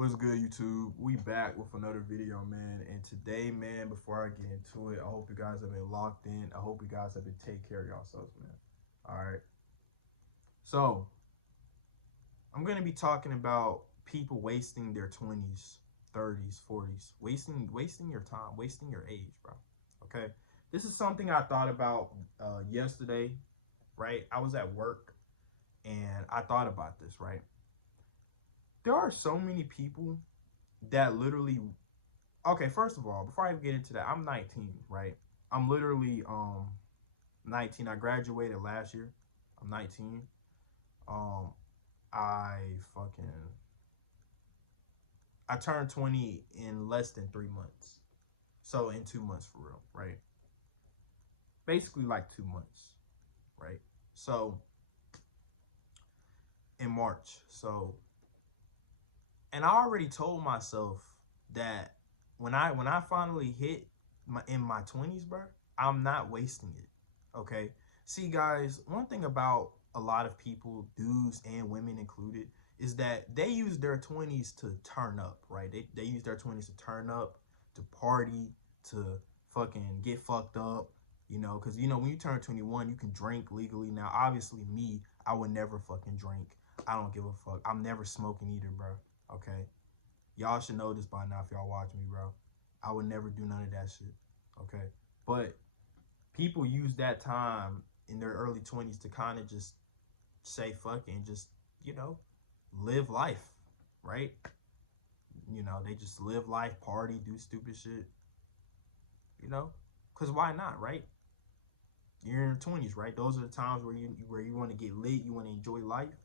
What's good, YouTube? We back with another video, man. And today, man, before I get into it, I hope you guys have been locked in. I hope you guys have been taking care of yourselves, man. All right. So I'm gonna be talking about people wasting their 20s, 30s, 40s, wasting your time, wasting your age, bro. Okay. This is something I thought about yesterday, right? I was at work and I thought about this, right? There are so many people that literally, okay, first of all, before I even get into that, I'm 19, right? I'm literally 19. I graduated last year. I'm 19. Um I fucking I turned 20 in less than 3 months. So in 2 months for real, right? Basically like 2 months, right? So in March. So and I already told myself that when I finally hit in my 20s, bro, I'm not wasting it. Okay? See guys, one thing about a lot of people, dudes and women included, is that they use their 20s to turn up, right? They use their 20s to turn up, to party, to fucking get fucked up, cuz when you turn 21, you can drink legally. Now, obviously me, I would never fucking drink. I don't give a fuck. I'm never smoking either, bro. Okay? Y'all should know this by now if y'all watch me, bro. I would never do none of that shit. Okay? But people use that time in their early 20s to kind of just say fuck it and just, you know, live life, right? They just live life, party, do stupid shit, you know? Cuz why not, right? You're in your 20s, right? Those are the times where you want to get lit, you want to enjoy life.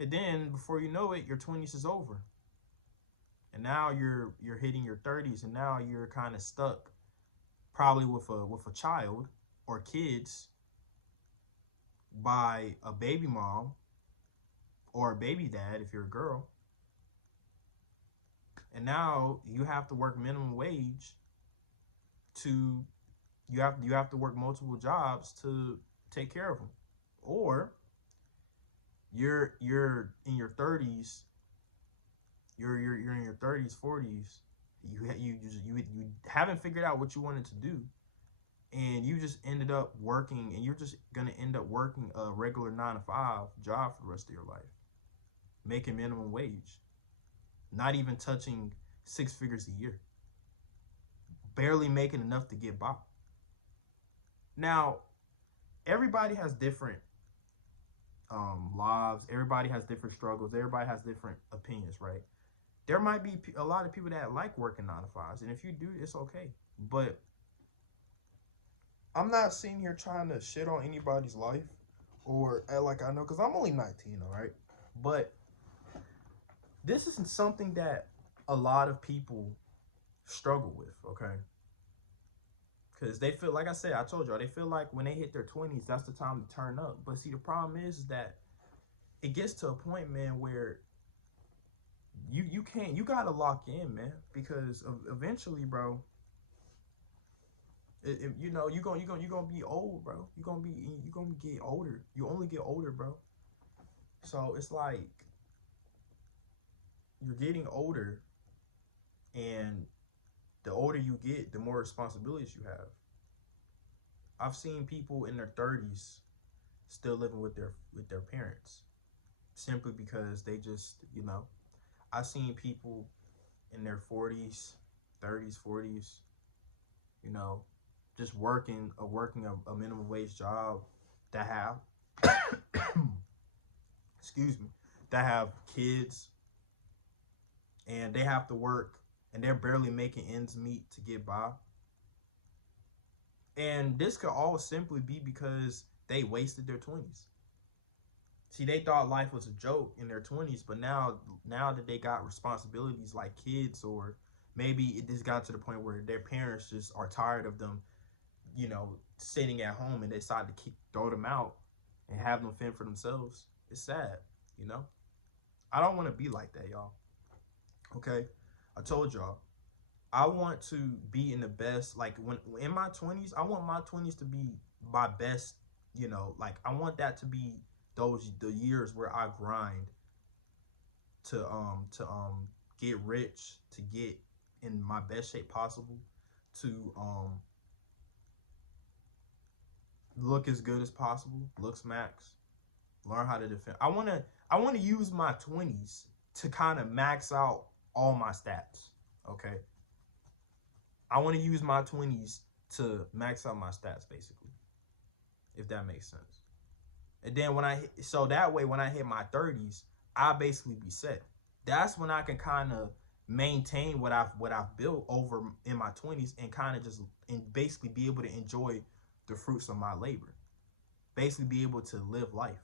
And then before you know it, your 20s is over. And now you're hitting your 30s and now you're kind of stuck probably with a child or kids by a baby mom or a baby dad if you're a girl. And now you have to work minimum wage to you have to work multiple jobs to take care of them. Or you're in your 30s, you're in your 30s, 40s, you haven't figured out what you wanted to do, and you just ended up working, and you're just gonna end up working a regular 9 to 5 job for the rest of your life, making minimum wage, not even touching 6 figures a year, barely making enough to get by. Now, everybody has different lives. Everybody has different struggles. Everybody has different opinions, right? There might be a lot of people that like working 9 to 5s, and if you do, it's okay. But I'm not sitting here trying to shit on anybody's life or act like I know, because I'm only 19, all right? But this isn't something that a lot of people struggle with, okay? Because they feel, like I said, I told y'all, they feel like when they hit their 20s, that's the time to turn up. But see, the problem is that it gets to a point, man, where you can't, you gotta lock in, man, because eventually, bro, you're gonna be old, bro. You're gonna get older. You only get older, bro. So it's like you're getting older, and the older you get, the more responsibilities you have. I've seen people in their 30s still living with their parents simply because they just, I've seen people in their 40s, 30s, 40s, you know, just working a minimum wage job that have excuse me, that have kids, and they have to work, and they're barely making ends meet to get by. And this could all simply be because they wasted their 20s. See, they thought life was a joke in their 20s, but now that they got responsibilities like kids, or maybe it just got to the point where their parents just are tired of them, sitting at home, and they decide to throw them out and have them fend for themselves. It's sad, you know? I don't want to be like that, y'all. Okay? I told y'all, I want to be in the best, like when in my 20s, I want my 20s to be my best, like I want that to be the years where I grind to get rich, to get in my best shape possible, to look as good as possible, looks max, learn how to defend. I wanna use my 20s to kind of max out all my stats. Okay. I want to use my 20s to max out my stats, basically, if that makes sense. And then so that way when I hit my 30s, I basically be set. That's when I can kind of maintain what I've built over in my 20s, and kind of just and basically be able to enjoy the fruits of my labor. Basically be able to live life.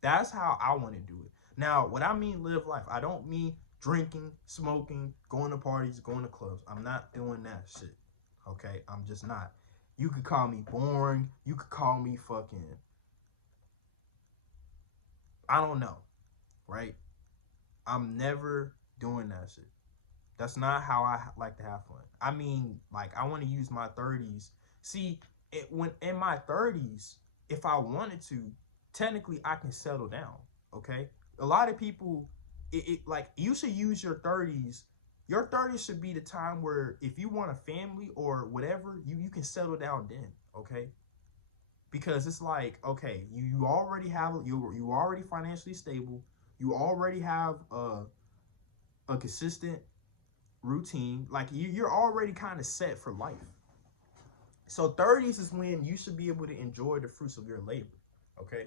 That's how I want to do it. Now, what I mean live life, I don't mean drinking, smoking, going to parties, going to clubs. I'm not doing that shit. Okay? I'm just not. You could call me boring. You could call me fucking, I don't know, right? I'm never doing that shit. That's not how I like to have fun. I mean, like, I want to use my 30s. See, when in my 30s, if I wanted to, technically I can settle down. Okay, a lot of people, like, you should use your 30s. Your 30s should be the time where if you want a family or whatever, you can settle down then. Okay, because it's like, okay, you already have you already financially stable. You already have a consistent routine. Like, you're already kind of set for life. So 30s is when you should be able to enjoy the fruits of your labor. Okay.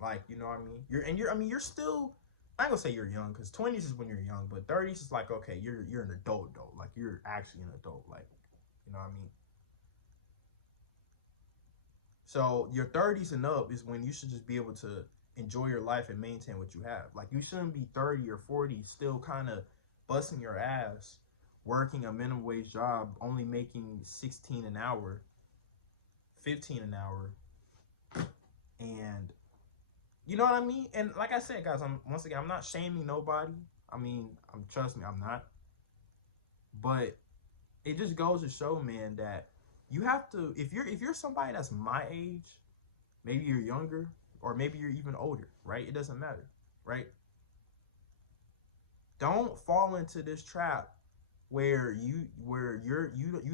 Like, you know what I mean? You're still, I ain't gonna say you're young, because 20s is when you're young, but 30s is like, okay, you're an adult though. Like, you're actually an adult. Like, you know what I mean? So your 30s and up is when you should just be able to enjoy your life and maintain what you have. Like, you shouldn't be 30 or 40 still kind of busting your ass, working a minimum wage job, only making 16 an hour, 15 an hour, and you know what I mean? And like I said, guys, I'm not shaming nobody. I mean, trust me, I'm not. But it just goes to show, man, that you have to, if you're somebody that's my age, maybe you're younger, or maybe you're even older, right? It doesn't matter, right? Don't fall into this trap where you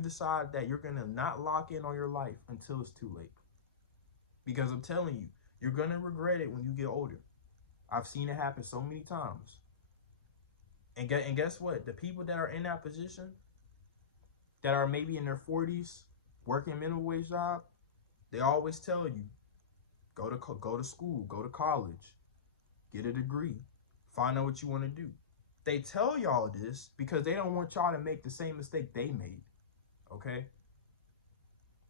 decide that you're gonna not lock in on your life until it's too late. Because I'm telling you, you're gonna regret it when you get older. I've seen it happen so many times. And guess what? The people that are in that position, that are maybe in their 40s, working a minimum wage job, they always tell you, go to school, go to college, get a degree, find out what you want to do. They tell y'all this because they don't want y'all to make the same mistake they made. Okay?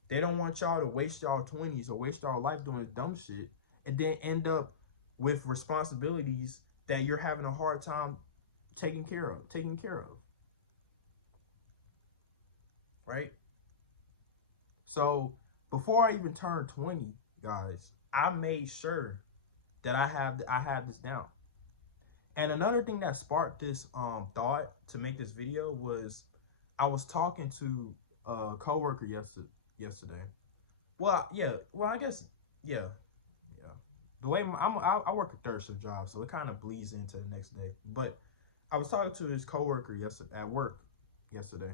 They don't want y'all to waste y'all 20s or waste y'all life doing dumb shit and then end up with responsibilities that you're having a hard time taking care of. Right? So before I even turned 20, guys, I made sure that I have this down. And another thing that sparked this thought to make this video was, I was talking to a coworker yesterday. Well, yeah. Well, I guess, yeah. The way I work a third shift job, so it kind of bleeds into the next day. But I was talking to this coworker yesterday at work yesterday,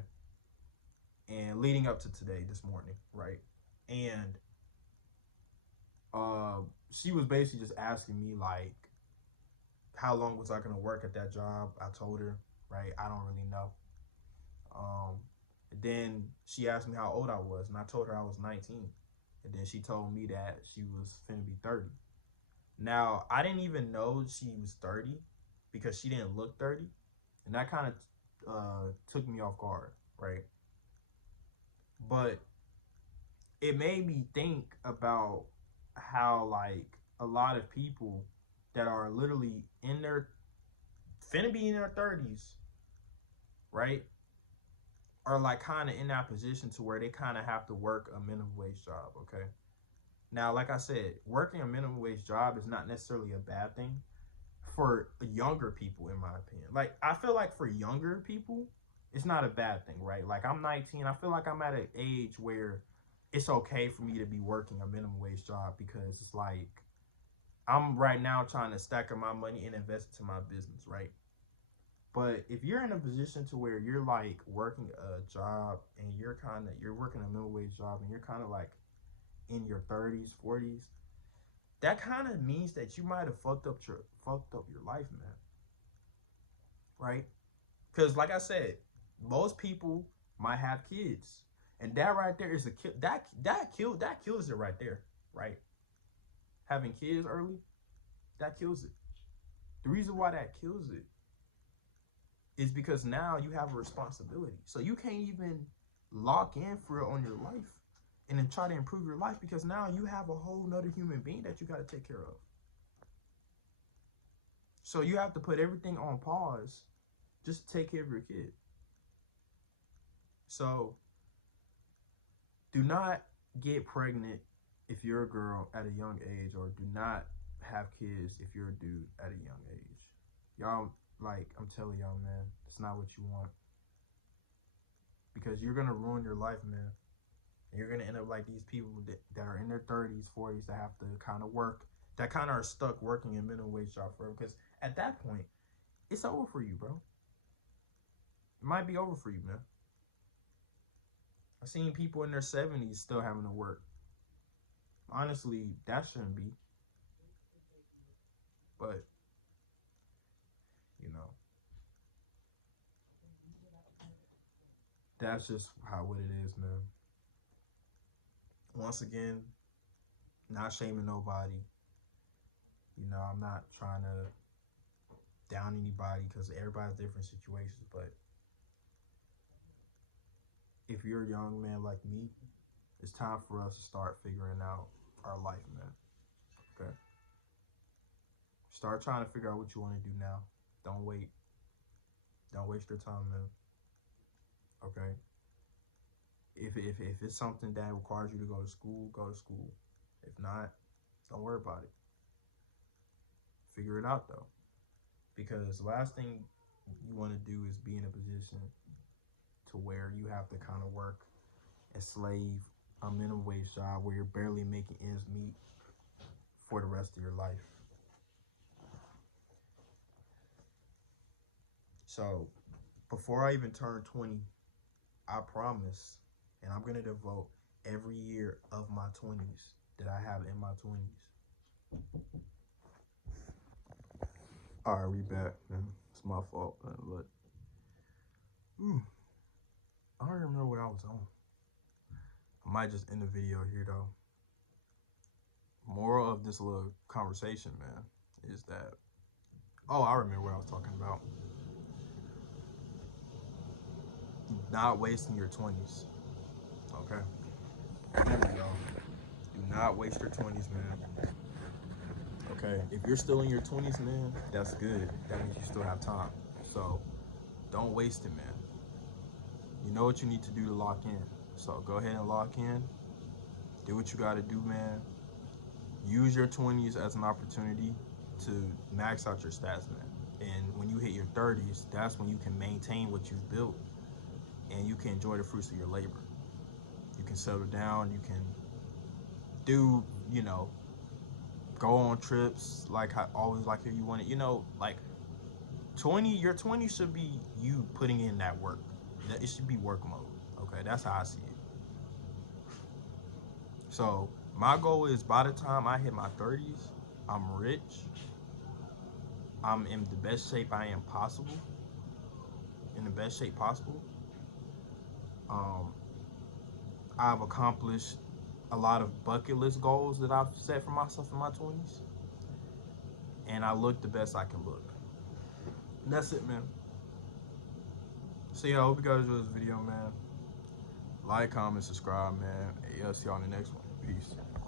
and leading up to today, this morning, right? And she was basically just asking me, like, how long was I gonna work at that job? I told her, right, I don't really know. Then she asked me how old I was, and I told her I was 19. And then she told me that she was finna be 30. Now, I didn't even know she was 30 because she didn't look 30. And that kind of took me off guard, right? But it made me think about how, like, a lot of people that are literally finna be in their 30s, right, are like kind of in that position to where they kind of have to work a minimum wage job. Okay. Now, like I said, working a minimum wage job is not necessarily a bad thing for younger people, in my opinion. Like, I feel like for younger people, it's not a bad thing, right? Like, I'm 19. I feel like I'm at an age where it's okay for me to be working a minimum wage job, because it's like, I'm right now trying to stack up my money and invest into my business, right? But if you're in a position to where you're like working a job and you're working a minimum wage job and you're kind of like in your 30s, 40s, that kind of means that you might have fucked up your life, man. Right? Because like I said, most people might have kids, and that right there is a kill. That kills it right there, right? Having kids early, that kills it. The reason why that kills it is because now you have a responsibility, so you can't even lock in for it on your life and then try to improve your life because now you have a whole nother human being that you got to take care of. So you have to put everything on pause just to take care of your kid. So do not get pregnant if you're a girl at a young age, or do not have kids if you're a dude at a young age. Y'all, like, I'm telling y'all, man, it's not what you want. Because you're gonna ruin your life, man. And you're gonna end up like these people that are in their 30s, 40s, that have to kind of work, that kind of are stuck working in minimum wage job forever. Because at that point, it's over for you, bro. It might be over for you, man. I've seen people in their 70s still having to work. Honestly, that shouldn't be. But, you know, that's just how what it is, man. Once again, not shaming nobody. You know, I'm not trying to down anybody because everybody's different situations. But if you're a young man like me, it's time for us to start figuring out our life, man. Okay? Start trying to figure out what you want to do now. Don't wait. Don't waste your time, man. Okay? If it's something that requires you to go to school, go to school. If not, don't worry about it. Figure it out though. Because the last thing you want to do is be in a position to where you have to kind of work and slave a minimum wage job where you're barely making ends meet for the rest of your life. So before I even turn 20, I promise, and I'm going to devote every year of my 20s that I have in my 20s. All right, we back, man. It's my fault, man. But I don't remember what I was on. I might just end the video here, though. Moral of this little conversation, man, is that... Oh, I remember what I was talking about. Not wasting your 20s, okay? Remember, y'all. Do not waste your 20s, man. Okay? If you're still in your 20s, man, that's good. That means you still have time. So, don't waste it, man. You know what you need to do to lock in. So, go ahead and lock in. Do what you got to do, man. Use your 20s as an opportunity to max out your stats, man. And when you hit your 30s, that's when you can maintain what you've built and you can enjoy the fruits of your labor. You can settle down, you can do, you know, go on trips like I always like you want it. You know, like your 20 should be you putting in that work. It should be work mode. Okay, that's how I see it. So my goal is by the time I hit my 30s, I'm rich. I'm in the best shape I am possible. In the best shape possible. I've accomplished a lot of bucket list goals that I've set for myself in my 20s. And I look the best I can look. And that's it, man. So yeah, I hope you guys enjoyed this video, man. Like, comment, subscribe, man. Hey, I'll see y'all in the next one. Peace.